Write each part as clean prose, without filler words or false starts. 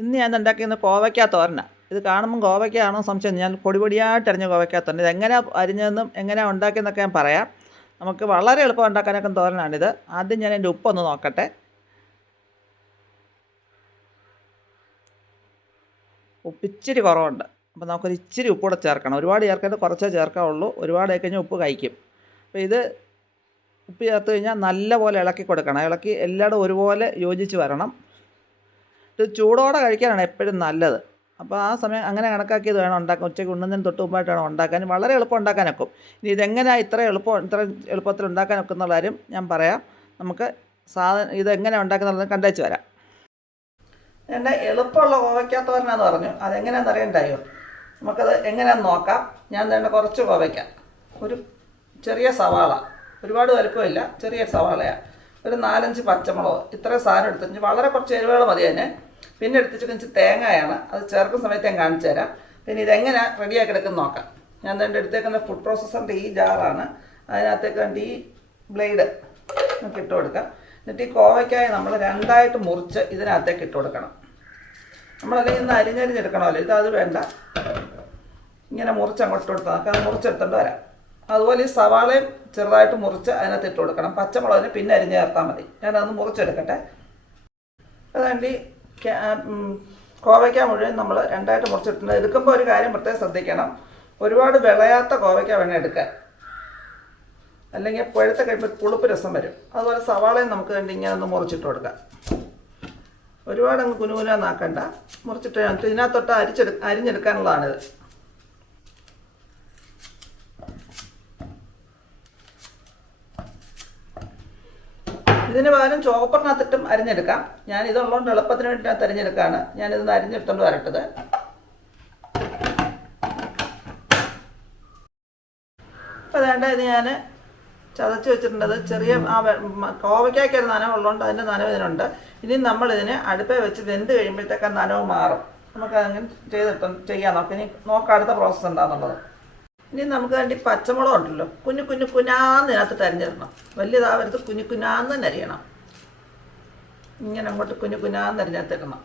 ഇന്ന് ഞാൻ ഉണ്ടാക്കിയത് കോവയ്ക്ക തോരനാണ്. ഇത് കാണുമ്പം കോവയ്ക്കയാണോ സംശയം. ഞാൻ പൊടി പൊടിയായിട്ട് അരിഞ്ഞ കോവയ്ക്ക തോരൻ. ഇതെങ്ങനെയാണ് അരിഞ്ഞതെന്നും എങ്ങനെയാണ് ഉണ്ടാക്കിയതെന്നൊക്കെ ഞാൻ പറയാം. നമുക്ക് വളരെ എളുപ്പം ഉണ്ടാക്കാനൊക്കെ തോരനാണിത്. ആദ്യം ഞാൻ എൻ്റെ ഉപ്പൊന്ന് നോക്കട്ടെ. ഉപ്പ് ഇച്ചിരി കുറവുണ്ട്. അപ്പോൾ നമുക്കൊരു ഇച്ചിരി ഉപ്പ് കൂടെ ചേർക്കണം. ഒരുപാട് ചേർക്കരുത്, കുറച്ചേ ചേർക്കാവുള്ളൂ. ഒരുപാട് കഴിഞ്ഞാൽ ഉപ്പ് കഴിക്കും. അപ്പോൾ ഇത് ഉപ്പ് ചേർത്ത് കഴിഞ്ഞാൽ നല്ലപോലെ ഇളക്കി കൊടുക്കണം. ഇളക്കി എല്ലായിടും ഒരുപോലെ യോജിച്ച് വരണം. ഇത് ചൂടോടെ കഴിക്കാനാണ് എപ്പോഴും നല്ലത്. അപ്പോൾ ആ സമയം അങ്ങനെ കണക്കാക്കിയത് വേണം ഉണ്ടാക്കാൻ. ഉച്ചയ്ക്ക് ഉണ്ണുന്നതിന് തൊട്ട് മുമ്പായിട്ട് വേണം ഉണ്ടാക്കാൻ. വളരെ എളുപ്പം ഉണ്ടാക്കാനൊക്കും. ഇനി ഇതെങ്ങനെയാണ് ഇത്ര എളുപ്പത്തിൽ ഉണ്ടാക്കാനൊക്കെ എന്നുള്ള കാര്യം ഞാൻ പറയാം. നമുക്ക് ഇതെങ്ങനെ ഉണ്ടാക്കുന്നുള്ളത് കണ്ടേച്ച് വരാം. എൻ്റെ എളുപ്പമുള്ള കോവയ്ക്ക തോരനാന്ന് പറഞ്ഞു. അതെങ്ങനെയാണെന്ന് അറിയണ്ടായോ? നമുക്കത് എങ്ങനെയാണെന്ന് നോക്കാം. ഞാൻ തന്നെ കുറച്ച് കോവയ്ക്ക, ഒരു ചെറിയ സവാള, ഒരുപാട് വലുപ്പമില്ല, ചെറിയ സവാളയാണ്, ഒരു 4-5 പച്ചമുളക്, ഇത്രയും സാധനം എടുത്തിട്ട് വളരെ കുറച്ച് എരിവുകൾ മതി അതിന്. പിന്നെ എടുത്തിട്ട് തേങ്ങയാണ്. അത് ചേർക്കുന്ന സമയത്ത് ഞാൻ കാണിച്ചു തരാം. പിന്നെ ഇതെങ്ങനെ റെഡിയാക്കി എടുക്കുന്ന നോക്കാം. ഞാൻ തന്നെ എടുത്തേക്കുന്ന ഫുഡ് പ്രോസസ്സറിൻ്റെ ഈ ജാറാണ്. അതിനകത്തേക്ക് വേണ്ടി ഈ ബ്ലേഡ് നമുക്ക് ഇട്ട് കൊടുക്കാം. എന്നിട്ട് ഈ കോവയ്ക്കായ നമ്മൾ രണ്ടായിട്ട് മുറിച്ച് ഇതിനകത്തേക്ക് ഇട്ട് കൊടുക്കണം. നമ്മളല്ലെങ്കിൽ ഇന്ന് അരിഞ്ഞരിഞ്ഞെടുക്കണമല്ലോ. അത് വേണ്ട, ഇങ്ങനെ മുറിച്ച് അങ്ങോട്ട് കൊടുത്താൽ നമുക്കത് മുറിച്ചെടുത്തോണ്ട് വരാം. അതുപോലെ ഈ സവാളയും ചെറുതായിട്ട് മുറിച്ച് അതിനകത്ത് ഇട്ട് കൊടുക്കണം. പച്ചമുളകിന് പിന്നെ അരിഞ്ഞ് ചേർത്താൽ മതി. ഞാനതൊന്ന് മുറിച്ചെടുക്കട്ടെ. അതുകൊണ്ട് കോവയ്ക്ക മുഴുവൻ നമ്മൾ രണ്ടായിട്ട് മുറിച്ചിട്ടുണ്ട്. എടുക്കുമ്പോൾ ഒരു കാര്യം പ്രത്യേകം ശ്രദ്ധിക്കണം. ഒരുപാട് വിളയാത്ത കോവയ്ക്ക വേണം എടുക്കാൻ, അല്ലെങ്കിൽ പഴുത്ത കഴിയുമ്പോൾ പുളിപ്പ് രസം വരും. അതുപോലെ സവാളയും നമുക്ക് വേണ്ടി ഇങ്ങനെ ഒന്ന് മുറിച്ചിട്ട് കൊടുക്കാം. ഒരുപാട് അങ്ങ് കുനുകുനാന്നാക്കണ്ട, മുറിച്ചിട്ട് ഇതിനകത്തൊട്ട് അരിഞ്ഞെടുക്കാനുള്ളതാണിത്. ഇതിന് പകരം ചോപ്പറിനകത്തിട്ടും അരിഞ്ഞെടുക്കാം. ഞാനിതുള്ളതുകൊണ്ട് എളുപ്പത്തിന് വേണ്ടി ഞാൻ അരിഞ്ഞെടുക്കുകയാണ്. ഞാനിതൊന്ന് അരിഞ്ഞെടുത്തോണ്ട് വരട്ടത്. അപ്പോൾ വേണ്ട, ഇത് ഞാൻ ചതച്ച് വെച്ചിട്ടുണ്ടത്. ചെറിയ കോവയ്ക്കൊരു നനവുള്ളതുകൊണ്ട് അതിൻ്റെ നനവ് ഇതിനുണ്ട്. ഇനി നമ്മളിതിനെ അടുപ്പേ വെച്ച് വെന്ത് കഴിയുമ്പോഴത്തേക്ക് നനവ് മാറും. നമുക്കങ്ങനെ ചെയ്യാം. ഇനി നോക്കാം അടുത്ത പ്രോസസ്സ് എന്താണെന്നുള്ളത്. ഇനി നമുക്ക് വേണ്ടി പച്ചമുളക് ഉണ്ടല്ലോ, കുഞ്ഞാന്ന് ഇതിനകത്ത് അരിഞ്ഞിടണം. വലിയതാവരുത്, കുഞ്ഞാന്ന് തന്നെ അരിയണം. ഇങ്ങനെ അങ്ങോട്ട് കുഞ്ഞാന്ന് അരിഞ്ഞിടണം.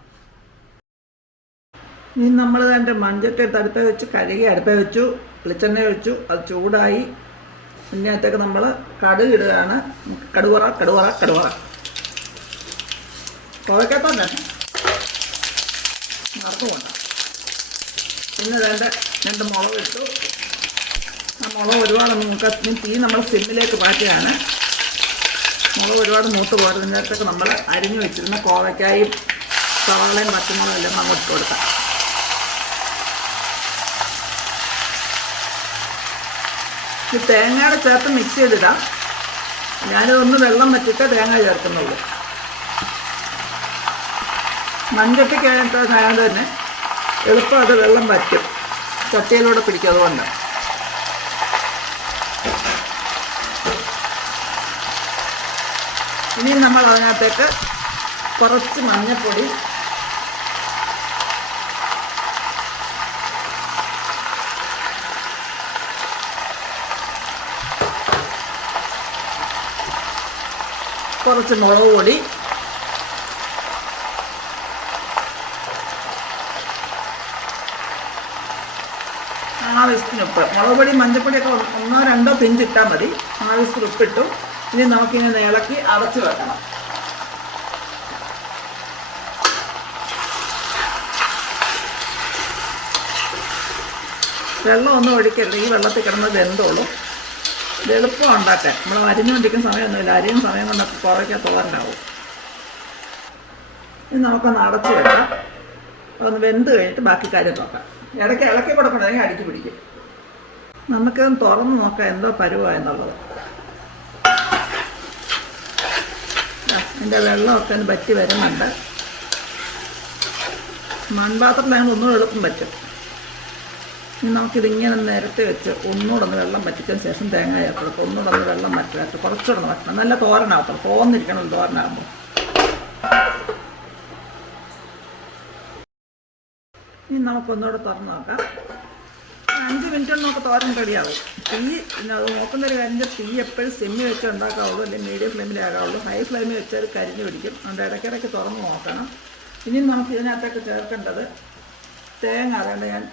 ഇനി നമ്മൾ അതിൻ്റെ മഞ്ചൊക്കെ എടുത്ത് അടുപ്പേ വെച്ച് കഴുകി അടുപ്പേ വെച്ചു, വെളിച്ചെണ്ണ ഒഴിച്ചു, അത് ചൂടായി. ഇതിനകത്തേക്ക് നമ്മൾ കടുക് ഇടുകയാണ്. കടുവറ കോവയ്ക്കപ്പം തന്നെ മറന്നു പോണ്ട. പിന്നെ രണ്ട് മുളക് ഇട്ടു. ആ മുളക് ഒരുപാട് തീ നമ്മൾ സിമ്മിലേക്ക് മാറ്റുകയാണ്. മുളക് ഒരുപാട് മൂത്ത് പോരുന്നതിനകത്തൊക്കെ നമ്മൾ അരിഞ്ഞു വെച്ചിരുന്ന കോവയ്ക്കായും സവാളയും പച്ചമുളകും എല്ലാം അങ്ങോട്ട് കൊടുക്കാം. ഈ തേങ്ങയുടെ ചേർത്ത് മിക്സ് ചെയ്തിടാം. ഞാനിതൊന്ന് വെള്ളം വറ്റിട്ട് തേങ്ങ ചേർക്കുന്നുള്ളൂ. മൺചട്ടിക്കായതുകൊണ്ട് തന്നെ എളുപ്പം അത് വെള്ളം വറ്റും, ചട്ടിയിലൂടെ പിടിക്കും. അതുകൊണ്ട് ഇനി നമ്മൾ അതിനകത്തേക്ക് കുറച്ച് മഞ്ഞൾപ്പൊടി, കുറച്ച് മുളക് പൊടി, ആവശ്യത്തിന് ഉപ്പ്. മുളക് പൊടി മഞ്ഞൾപ്പൊടിയൊക്കെ 1-2 പിഞ്ച് ഇട്ടാൽ മതി. ആവശ്യത്തിന് ഉപ്പിട്ടു. ഇനി നമുക്കിങ്ങനെ ഇളക്കി അടച്ചു വെക്കണം. വെള്ളമൊന്നും ഒഴിക്കരുത്. ഈ വെള്ളത്തിൽ കിടന്ന് വെന്തോളും. ഇത് എളുപ്പം ഉണ്ടാക്കാൻ. നമ്മൾ അരിഞ്ഞുകൊണ്ടിരിക്കുന്ന സമയമൊന്നുമില്ല. അരിയുന്ന സമയം കൊണ്ടൊക്കെ കുറയ്ക്കാൻ തോരനാവും. ഇനി നമുക്കൊന്ന് അടച്ചു വെക്കാം. ഒന്ന് വെന്ത് കഴിഞ്ഞിട്ട് ബാക്കി കാര്യം നോക്കാം. ഇടയ്ക്ക് ഇളക്കി കൊടുക്കണം, അല്ലെങ്കിൽ അടിക്ക് പിടിക്കും. നമുക്കത് തുറന്ന് നോക്കാം എന്തോ പരുവായെന്നുള്ളത്. അതിൻ്റെ വെള്ളമൊക്കെ ഒന്ന് വറ്റി വരുന്നുണ്ട്. മൺപാത്രത്തിലാണെങ്കിൽ ഒന്നുകൂടെ എളുപ്പം പറ്റും. ഇനി നമുക്കിതിങ്ങനെ നിരത്തി വെച്ച് ഒന്നുകൂടെ ഒന്ന് വെള്ളം വറ്റിച്ചതിന് ശേഷം തേങ്ങ ചേർത്ത് ഒന്നുകൂടെ ഒന്ന് വെള്ളം വറ്റിട്ട് കുറച്ചുകൂടെ ഒന്ന് വറ്റണം. നല്ല തോരനാവത്തണം, തോന്നിരിക്കണം തോരനാകുമ്പോൾ. ഇനി നമുക്കൊന്നുകൂടെ തുറന്ന് നോക്കാം. 5 മിനിറ്റ് കൊണ്ട് നമുക്ക് തോരൻ റെഡിയാവും. തീ നോക്കുന്നൊരു കാര്യം, തീ എപ്പോഴും സിമ്മിൽ വെച്ച് ഉണ്ടാക്കാവുള്ളൂ, അല്ലെങ്കിൽ മീഡിയം ഫ്ലെയിമിലേ ആകാവുള്ളൂ. ഹൈ ഫ്ലെയിമിൽ വെച്ചാൽ കരിഞ്ഞു പിടിക്കും. അതുകൊണ്ട് ഇടയ്ക്കിടയ്ക്ക് തുറന്ന് നോക്കണം. ഇനി നമുക്ക് ഇതിനകത്തൊക്കെ ചേർക്കേണ്ടത് തേങ്ങ. അതുകൊണ്ട് ഞാൻ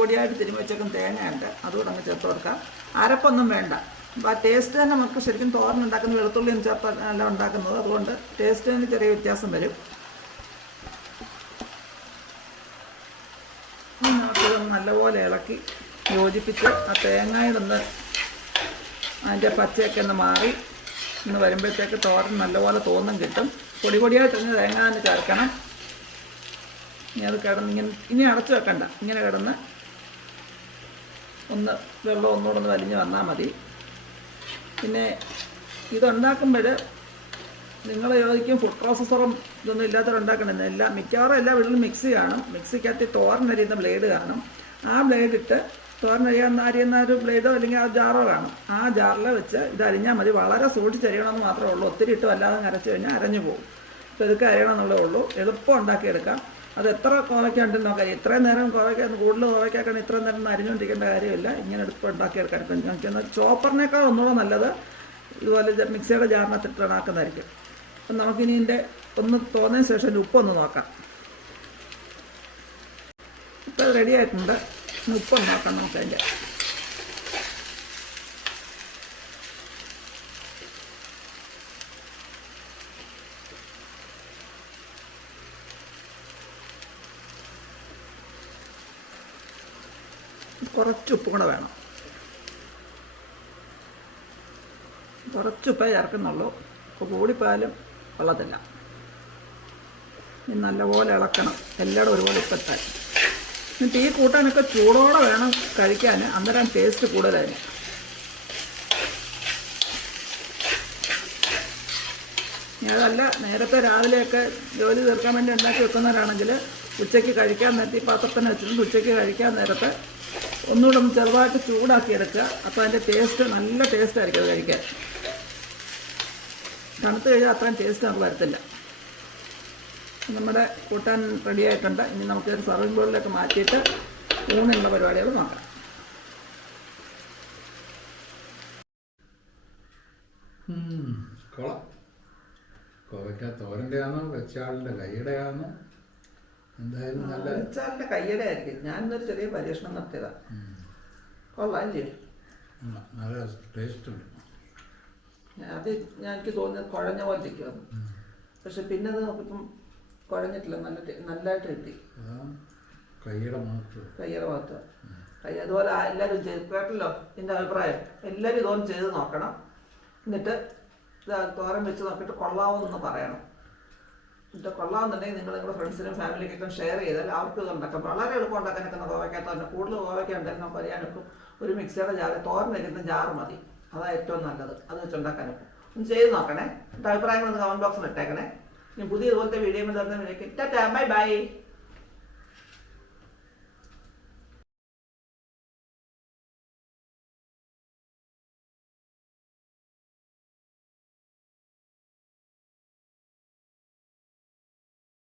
പൊടിയായിട്ട് തിരുമ്മി വെച്ചേക്കും തേങ്ങയുണ്ട്, അതുകൂടെ അങ്ങ് ചേർത്ത് കൊടുക്കാം. അരപ്പൊന്നും വേണ്ട. അപ്പോൾ ആ ടേസ്റ്റ് തന്നെ നമുക്ക് ശരിക്കും തോരൻ ഉണ്ടാക്കുന്ന വെളുത്തുള്ളിയും ചേർത്ത് അല്ല ഉണ്ടാക്കുന്നത്, അതുകൊണ്ട് ടേസ്റ്റിന് ചെറിയ വ്യത്യാസം വരും. നമുക്കിതൊന്ന് നല്ലപോലെ ഇളക്കി യോജിപ്പിച്ച് ആ തേങ്ങയുടെ അതിൻ്റെ പച്ചയൊക്കെ ഒന്ന് മാറി വരുമ്പോഴത്തേക്ക് തോരൻ നല്ലപോലെ തോന്നും കിട്ടും. പൊടിയായിട്ട് തന്നെ തേങ്ങ തന്നെ ചേർക്കണം. ഇനി അത് ഇനി അടച്ചു വെക്കണ്ട. ഇങ്ങനെ കിടന്ന് വെള്ളം ഒന്നുകൂടെ ഒന്ന് വലിഞ്ഞ് വന്നാൽ മതി. പിന്നെ ഇതുണ്ടാക്കുമ്പോൾ നിങ്ങൾ ചോദിക്കും ഫുഡ് പ്രോസസ്സറും ഇതൊന്നും ഇല്ലാത്തവരുണ്ടാക്കണമെന്ന്. മിക്കവാറും എല്ലാ വീട്ടിലും മിക്സി കാണും. മിക്സിക്കകത്ത് തോരനരിയുന്ന ബ്ലേഡ് കാണും. ആ ബ്ലേഡ് ഇട്ട് അരിയുന്ന ഒരു ബ്ലേഡോ അല്ലെങ്കിൽ ആ ജാറോ കാണും. ആ ജാറിൽ വെച്ച് ഇത് അരിഞ്ഞാൽ മതി. വളരെ സൂക്ഷിച്ചരിയണമെന്ന് മാത്രമേ ഉള്ളൂ. ഒത്തിരി ഇട്ട് വല്ലാതെ അരച്ച് കഴിഞ്ഞാൽ അരഞ്ഞു പോകും. അപ്പോൾ ഇതൊക്കെ അരിയണമെന്നുള്ളേ ഉള്ളൂ. എളുപ്പം ഉണ്ടാക്കിയെടുക്കാം. അത് എത്ര കോവയ്ക്ക ഉണ്ടെന്ന് നോക്കാം. ഇത്രയും നേരം കൂടുതൽ കോവയ്ക്കാക്കാണ് ഇത്രയും നേരം അരിഞ്ഞുകൊണ്ടിരിക്കേണ്ട കാര്യമില്ല. ഇങ്ങനെ എളുപ്പം ഉണ്ടാക്കിയെടുക്കാൻ. ഇപ്പം ചോപ്പറിനേക്കാൾ ഒന്നുകൂടെ നല്ലത് ഇതുപോലെ മിക്സിയുടെ ജാറിനകത്തിട്ട് ഉണ്ടാക്കുന്നതായിരിക്കും. അപ്പം നമുക്കിനി ഇതിൻ്റെ ഒന്ന് തോന്നിയതിന് ശേഷം ഉപ്പൊന്ന് നോക്കാം. ഇപ്പം അത് റെഡി ആയിട്ടുണ്ട്. ഉപ്പൊന്ന് നോക്കാം നമുക്കതിൻ്റെ. കുറച്ച് ഉപ്പ് കൂടെ വേണം. കുറച്ചുപ്പേ ചേർക്കുന്നുള്ളൂ. ഇപ്പോൾ കൂടിപ്പോയാലും കൊള്ളത്തില്ല. ഇനി നല്ലപോലെ ഇളക്കണം. എല്ലായിടും ഒരുപോലെ ഉപ്പെത്താൻ. ഇനി തീ കൂട്ടാനൊക്കെ ചൂടോടെ വേണം കഴിക്കാൻ. അന്നേരം ടേസ്റ്റ് കൂടുതലായിരുന്നു. അതല്ല നേരത്തെ രാവിലെയൊക്കെ ജോലി തീർക്കാൻ വേണ്ടി ഉണ്ടാക്കി വെക്കുന്നവരാണെങ്കിൽ ഉച്ചയ്ക്ക് കഴിക്കാൻ നേരത്തെ ഈ പാത്രത്തിന് വെച്ചിട്ടുണ്ട്. ഉച്ചയ്ക്ക് കഴിക്കാൻ നേരത്തെ ഒന്നുകൂടെ ഒന്ന് ചെറുതായിട്ട് ചൂടാക്കി എടുക്കുക. അപ്പോൾ അതിൻ്റെ ടേസ്റ്റ് നല്ല ടേസ്റ്റായിരിക്കും അത് കഴിക്കാൻ. തണുത്ത് കഴിഞ്ഞാൽ അത്രയും ടേസ്റ്റ് നമുക്ക് വരത്തില്ല. നമ്മുടെ കൂട്ടാൻ റെഡി ആയിട്ടുണ്ട്. ഇനി നമുക്ക് ഒരു സർവിംഗ് ബോളിലേക്ക് മാറ്റിയിട്ട് ഊണിനുള്ള പരിപാടികൾ നോക്കാം. കൊള്ളാം. കോവയ്ക്ക തോരൻ്റെ ആണോ വെച്ചാളിൻ്റെ കൈയുടെ ആണോ? എന്തായാലും നല്ല വെച്ചാളിൻ്റെ കൈയുടെ ആയിരിക്കും. ഞാനിന്നൊരു ചെറിയ പരീക്ഷണം നടത്തിയതാണ്. കൊള്ളാം ചെയ്യും. നല്ല ടേസ്റ്റ് ഉണ്ട്. അത് എനിക്ക് തോന്നിയത് കുഴഞ്ഞ പോലെ ഇരിക്കുമെന്ന്. പക്ഷെ പിന്നെ അത് നോക്കിയപ്പം കുഴഞ്ഞിട്ടില്ല. നല്ലതായിട്ട് കിട്ടി. കൈയുടെ ഭാഗത്ത് അതുപോലെ എല്ലാവരും കേട്ടല്ലോ എൻ്റെ അഭിപ്രായം. എല്ലാവരും ഇതൊന്നും ചെയ്ത് നോക്കണം. എന്നിട്ട് തോരൻ വെച്ച് നോക്കിയിട്ട് കൊള്ളാമെന്നൊന്ന് പറയണം. എന്നിട്ട് കൊള്ളാമെന്നുണ്ടെങ്കിൽ നിങ്ങൾ നിങ്ങളുടെ ഫ്രണ്ട്സിനും ഫാമിലിക്കൊക്കെ ഷെയർ ചെയ്താൽ അവർക്ക് ഇത് ഉണ്ടാക്കാം. വളരെ എളുപ്പം ഉണ്ടാക്കാനൊക്കെ കോവയ്ക്കാത്ത കൂടുതൽ കോവയ്ക്ക ഉണ്ടെങ്കിൽ നമുക്ക് അറിയാനൊക്കെ ഒരു മിക്സിയുടെ ജാറ് തോരനിരിക്കുന്ന ജാറ് മതി. അതാണ് ഏറ്റവും നല്ലത്. അത് വെച്ചുണ്ടാക്കാനൊക്കെ ഒന്ന് ചെയ്ത് നോക്കണേ. എന്നിട്ട് അഭിപ്രായങ്ങളൊന്ന് കമൻറ്റ് ബോക്സിൽ ഇട്ടേക്കണേ. ഇനി പുതിയ ഇതുപോലത്തെ വീഡിയോ വരുന്ന ബൈ ബൈ.